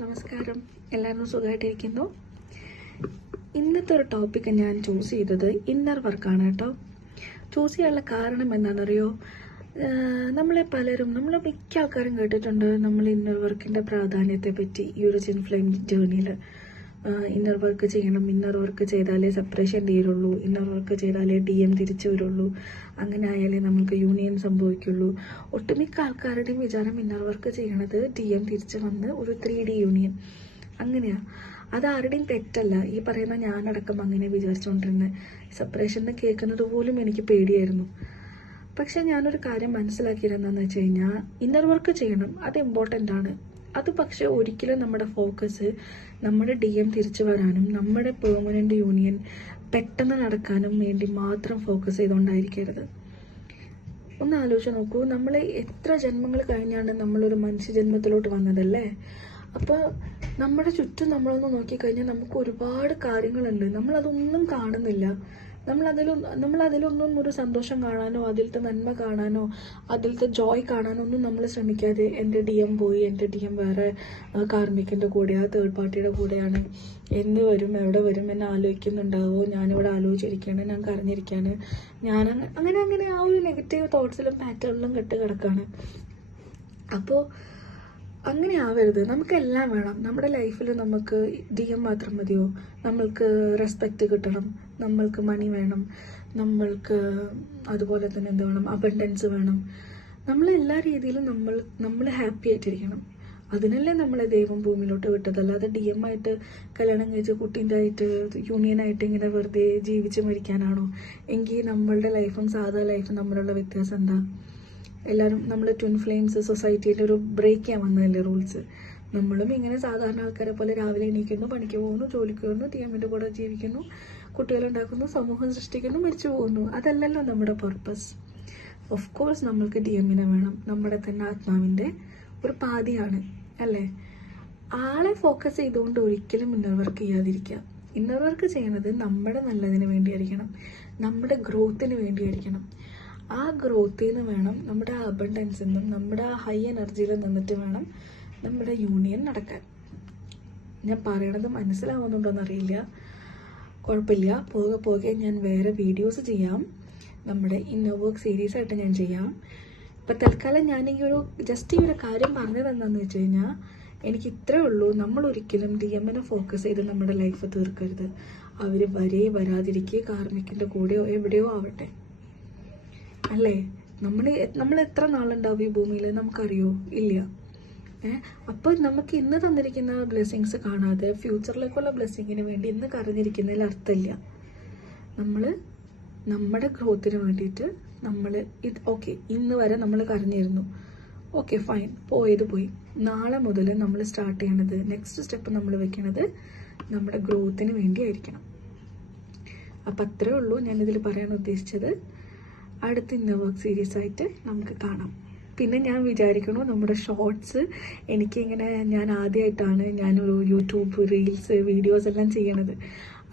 നമസ്കാരം, എല്ലാവരും സുഖമായിട്ടിരിക്കുന്നു. ഇന്നത്തെ ഒരു ടോപ്പിക്ക് ഞാൻ ചൂസ് ചെയ്തത് ഇന്നർ വർക്കാണ് കേട്ടോ. ചൂസ് ചെയ്യാനുള്ള കാരണം എന്താണെന്നറിയോ? നമ്മളെ മിക്ക ആൾക്കാരും കേട്ടിട്ടുണ്ട് നമ്മൾ ഇന്നർ വർക്കിൻ്റെ പ്രാധാന്യത്തെ പറ്റി. ഈ ഒരു ജിൻ ഫ്ലെയിം ജേർണിയിൽ ഇന്നർ വർക്ക് ചെയ്യണം, ഇന്നർ വർക്ക് ചെയ്താലേ സെപ്പറേഷൻ തീരുള്ളൂ, ഇന്നർ വർക്ക് ചെയ്താലേ DM തിരിച്ചു വരുള്ളൂ, അങ്ങനെ ആയാലേ നമുക്ക് യൂണിയൻ സംഭവിക്കുള്ളൂ. ഒട്ടുമിക്ക ആൾക്കാരുടെയും വിചാരം ഇന്നർ വർക്ക് ചെയ്യണത് DM തിരിച്ചു വന്ന് ഒരു 3D യൂണിയൻ അങ്ങനെയാണ്. അതാരുടെയും തെറ്റല്ല. ഈ പറയുന്ന ഞാനടക്കം അങ്ങനെ വിചാരിച്ചുകൊണ്ടിരുന്നത്. സെപ്പറേഷൻ കേൾക്കുന്നത് പോലും എനിക്ക് പേടിയായിരുന്നു. പക്ഷെ ഞാനൊരു കാര്യം മനസ്സിലാക്കിയിരുന്നെന്ന് വെച്ച് കഴിഞ്ഞാൽ, ഇന്നർ വർക്ക് ചെയ്യണം, അത് ഇമ്പോർട്ടൻ്റ് ആണ്. അത് പക്ഷെ ഒരിക്കലും നമ്മുടെ ഫോക്കസ് നമ്മുടെ DM തിരിച്ചു വരാനും നമ്മുടെ പെർമനന്റ് യൂണിയൻ പെട്ടെന്ന് നടക്കാനും വേണ്ടി മാത്രം ഫോക്കസ് ചെയ്തുകൊണ്ടായിരിക്കരുത്. ഒന്ന് ആലോചിച്ച് നോക്കൂ, നമ്മൾ എത്ര ജന്മങ്ങൾ കഴിഞ്ഞാണ് നമ്മളൊരു മനുഷ്യജന്മത്തിലോട്ട് വന്നതല്ലേ? അപ്പോൾ നമ്മുടെ ചുറ്റും നമ്മളൊന്ന് നോക്കിക്കഴിഞ്ഞാൽ നമുക്ക് ഒരുപാട് കാര്യങ്ങളുണ്ട്, നമ്മളതൊന്നും കാണുന്നില്ല. നമ്മളതിലൊന്നും ഒരു സന്തോഷം കാണാനോ അതിലത്തെ നന്മ കാണാനോ അതിലത്തെ ജോയ് കാണാനോ ഒന്നും നമ്മൾ ശ്രമിക്കാതെ എൻ്റെ DM പോയി, എൻ്റെ DM വേറെ കാർമിക്കിൻ്റെ കൂടെയാണ്, തേർഡ് പാർട്ടിയുടെ കൂടെയാണ്, എന്ന് വരും എവിടെ വരും എന്നെ ആലോചിക്കുന്നുണ്ടാവോ, ഞാനിവിടെ ആലോചിച്ചിരിക്കുകയാണ്, ഞാൻ കരഞ്ഞിരിക്കുകയാണ്, അങ്ങനെ ആ ഒരു നെഗറ്റീവ് തോട്ട്സിലും പാറ്റേണിലും കിടക്കുകയാണ്. അപ്പോൾ അങ്ങനെ ആവരുത്. നമുക്കെല്ലാം വേണം നമ്മുടെ ലൈഫിൽ. നമുക്ക് DM മാത്രം മതിയോ? നമ്മൾക്ക് റെസ്പെക്റ്റ് കിട്ടണം, നമ്മൾക്ക് മണി വേണം, നമ്മൾക്ക് അതുപോലെ തന്നെ എന്ത് വേണം, അബണ്ടൻസ് വേണം. നമ്മളെല്ലാ രീതിയിലും നമ്മൾ ഹാപ്പി ആയിട്ടിരിക്കണം. അതിനല്ലേ നമ്മളെ ദൈവം ഭൂമിയിലോട്ട് വിട്ടത്. അല്ലാതെ DM ആയിട്ട് കല്യാണം കഴിച്ച് കുട്ടീൻ്റെ ആയിട്ട് യൂണിയനായിട്ട് ഇങ്ങനെ വെറുതെ ജീവിച്ച് മരിക്കാനാണോ? എങ്കിൽ നമ്മളുടെ ലൈഫും സാധാ ലൈഫും തമ്മിലുള്ള വ്യത്യാസം എന്താ? എല്ലാവരും നമ്മൾ ട്വിൻ ഫ്ലെയിംസ് സൊസൈറ്റിയിൽ ഒരു ബ്രേക്ക് ചെയ്യാൻ വന്നതല്ലേ റൂൾസ്. നമ്മളും ഇങ്ങനെ സാധാരണ ആൾക്കാരെ പോലെ രാവിലെ എണീക്കുന്നു, പണിക്ക് പോകുന്നു, ജോലിക്ക് പോകുന്നു, DMൻ്റെ കൂടെ ജീവിക്കുന്നു, കുട്ടികളുണ്ടാക്കുന്നു, സമൂഹം സൃഷ്ടിക്കുന്നു, മരിച്ചു പോകുന്നു. അതല്ലല്ലോ നമ്മുടെ പർപ്പസ്. ഓഫ് കോഴ്സ് നമ്മൾക്ക് DMനെ വേണം, നമ്മുടെ തന്നെ ആത്മാവിൻ്റെ ഒരു പാതിയാണ് അല്ലേ? ആളെ ഫോക്കസ് ചെയ്തുകൊണ്ട് ഒരിക്കലും ഇന്നർ വർക്ക് ചെയ്യാതിരിക്കുക. ഇന്നർ വർക്ക് ചെയ്യണത് നമ്മുടെ നല്ലതിന് വേണ്ടിയായിരിക്കണം, നമ്മുടെ ഗ്രോത്തിന് വേണ്ടിയായിരിക്കണം. ആ ഗ്രോത്തിൽ നിന്ന് വേണം, നമ്മുടെ അബണ്ടൻസിൽ നിന്നും നമ്മുടെ ഹൈ എനർജിയിൽ നിന്നിട്ട് വേണം നമ്മുടെ യൂണിയൻ നടക്കാൻ. ഞാൻ പറയണത് മനസ്സിലാവുന്നുണ്ടോയെന്ന് അറിയില്ല. കുഴപ്പമില്ല, പോകെ ഞാൻ വേറെ വീഡിയോസ് ചെയ്യാം. നമ്മുടെ ഇന്നർ വർക്ക് സീരീസ് ആയിട്ട് ഞാൻ ചെയ്യാം. ഇപ്പം തൽക്കാലം ഞാൻ ഈ ഒരു കാര്യം പറഞ്ഞത് എന്താണെന്ന് വെച്ച് കഴിഞ്ഞാൽ, എനിക്ക് ഇത്രേ ഉള്ളൂ. നമ്മളൊരിക്കലും DMനെ ഫോക്കസ് ചെയ്ത് നമ്മുടെ ലൈഫ് തീർക്കരുത്. അവർ വരാതിരിക്കുക, കാർമിക്കിൻ്റെ കൂടെയോ എവിടെയോ ആവട്ടെ അല്ലേ? നമ്മൾ എത്ര നാളുണ്ടാവും ഈ ഭൂമിയിൽ നമുക്കറിയോ? ഇല്ല. അപ്പോൾ നമുക്ക് ഇന്ന് തന്നിരിക്കുന്ന ബ്ലെസ്സിങ്സ് കാണാതെ ഫ്യൂച്ചറിലേക്കുള്ള ബ്ലെസ്സിങ്ങിന് വേണ്ടി ഇന്ന് കരഞ്ഞിരിക്കുന്നതിൽ അർത്ഥമില്ല. നമ്മൾ നമ്മുടെ ഗ്രോത്തിന് വേണ്ടിയിട്ട് ഓക്കെ, ഇന്ന് വരെ നമ്മൾ കരഞ്ഞിരുന്നു, ഓക്കെ ഫൈൻ, പോയി. നാളെ മുതൽ നമ്മൾ സ്റ്റാർട്ട് ചെയ്യണത്, നെക്സ്റ്റ് സ്റ്റെപ്പ് നമ്മൾ വെക്കണത് നമ്മുടെ ഗ്രോത്തിന് വേണ്ടി ആയിരിക്കണം. അപ്പം അത്രേ ഉള്ളൂ ഞാനിതിൽ പറയാൻ ഉദ്ദേശിച്ചത്. അടുത്ത ഇന്നർ വർക്ക് സീരീസ് ആയിട്ട് നമുക്ക് കാണാം. പിന്നെ ഞാൻ വിചാരിക്കണു നമ്മുടെ ഷോർട്സ് ഞാൻ ആദ്യമായിട്ടാണ് ഞാനൊരു യൂട്യൂബ് റീൽസ് വീഡിയോസ് എല്ലാം ചെയ്യണത്.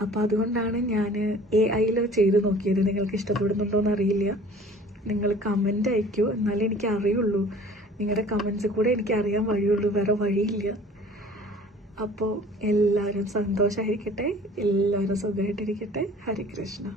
അപ്പോൾ അതുകൊണ്ടാണ് ഞാൻ AI ചെയ്ത് നോക്കിയത്. നിങ്ങൾക്ക് ഇഷ്ടപ്പെടുന്നുണ്ടോയെന്ന് അറിയില്ല. നിങ്ങൾ കമൻ്റ് അയക്കൂ, എന്നാലേ എനിക്ക് അറിയുള്ളൂ. നിങ്ങളുടെ കമൻസ് കൂടെ എനിക്ക് അറിയാൻ വഴിയുള്ളൂ, വേറെ വഴിയില്ല. അപ്പോൾ എല്ലാവരും സന്തോഷമായിരിക്കട്ടെ, എല്ലാവരും സുഖമായിട്ടിരിക്കട്ടെ. ഹരേ കൃഷ്ണ.